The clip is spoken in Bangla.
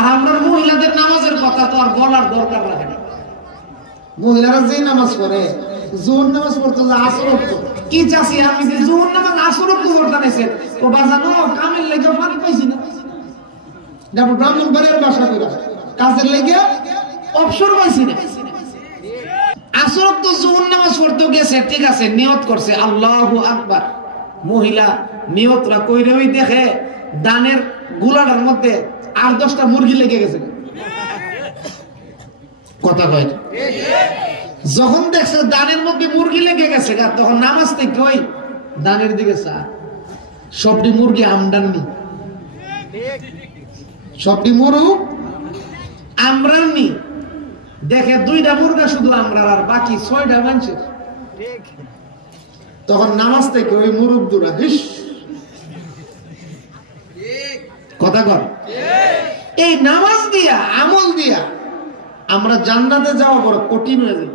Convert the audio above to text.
আর আমরা মহিলাদের নামাজের কথা তো আর বলার দরকার রাখে না। মহিলারা যে নামাজ পড়ে, জোহর নামাজ পড়তো, আসর পড়তো, কি চাষি আমি যে জোহর নামাজ আসর পড়তে নেছে তো বাজানো কামের লেগে পানি পাইছি না, যেমন ব্রাহ্মণবাড়িয়ার বাসা কইরা কাজের লেগে অবসর পাইছি না। আসর তো জোহর নামাজ পড়তে গেছে, ঠিক আছে, নিয়ত করছে আল্লাহু আকবার, মহিলা নিয়তরা কইরে ওই দেখে দানের গুলাটার মধ্যে 8-10টা মুরগি লেগে গেছে। কথা কয় যখন দেখছে দানের মধ্যে মুরগি লেগে গেছে তখন নামাজ থেকে ওই দানের দিকে চা, সবটি মুরগি আমদানি, সবটি মুরু আমরানি, দেখে 2টা মুরগা শুধু আমরা আর বাকি 6টা মানুষের। তখন নামাজ থেকে ওই মুরুব দুরা হিস কথা কর। এই নামাজ দিয়া আমল দিয়া আমরা জান্নাতে যাওয়া বড় কঠিন হয়ে যায়।